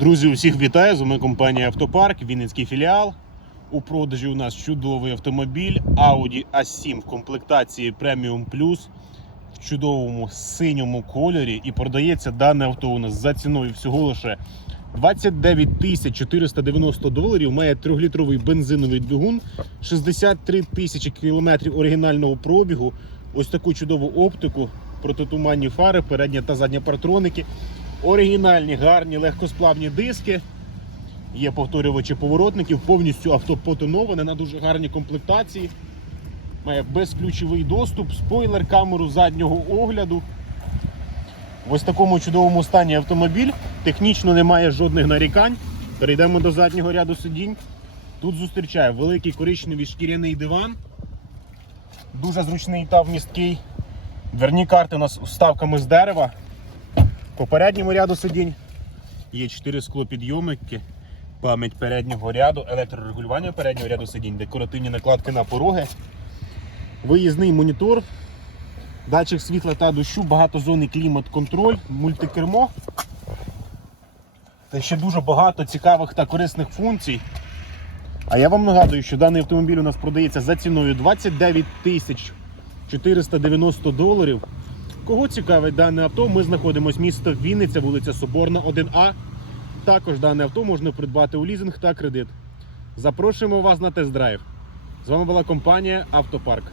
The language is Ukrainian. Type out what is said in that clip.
Друзі, усіх вітаю! З вами компанія Автопарк, Вінницький філіал. У продажі у нас чудовий автомобіль Audi A7 в комплектації Premium Plus в чудовому синьому кольорі. І продається дане авто у нас за ціною всього лише 29 тисяч 490 доларів. Має 3-літровий бензиновий двигун, 63 тисячі кілометрів оригінального пробігу. Ось таку чудову оптику, протитуманні фари, передня та задня партроники. Оригінальні, гарні, легкосплавні диски. Є повторювачі поворотників, повністю авто потоноване на дуже гарній комплектації. Має безключовий доступ, спойлер, камеру заднього огляду. В ось такому чудовому стані автомобіль. Технічно немає жодних нарікань. Перейдемо до заднього ряду сидінь. Тут зустрічає великий коричневий шкіряний диван. Дуже зручний та вмісткий. Дверні карти у нас вставками з дерева. По передньому ряду сидінь є 4 склопідйомники, пам'ять переднього ряду, електрорегулювання переднього ряду сидінь, декоративні накладки на пороги, виїзний монітор, датчик світла та дощу, багатозонний клімат-контроль, мультикермо. Та ще дуже багато цікавих та корисних функцій. А я вам нагадую, що даний автомобіль у нас продається за ціною 29 тисяч 490 доларів. Кого цікавить дане авто, ми знаходимося місто Вінниця, вулиця Соборна, 1А. Також дане авто можна придбати у лізинг та кредит. Запрошуємо вас на тест-драйв. З вами була компанія Автопарк.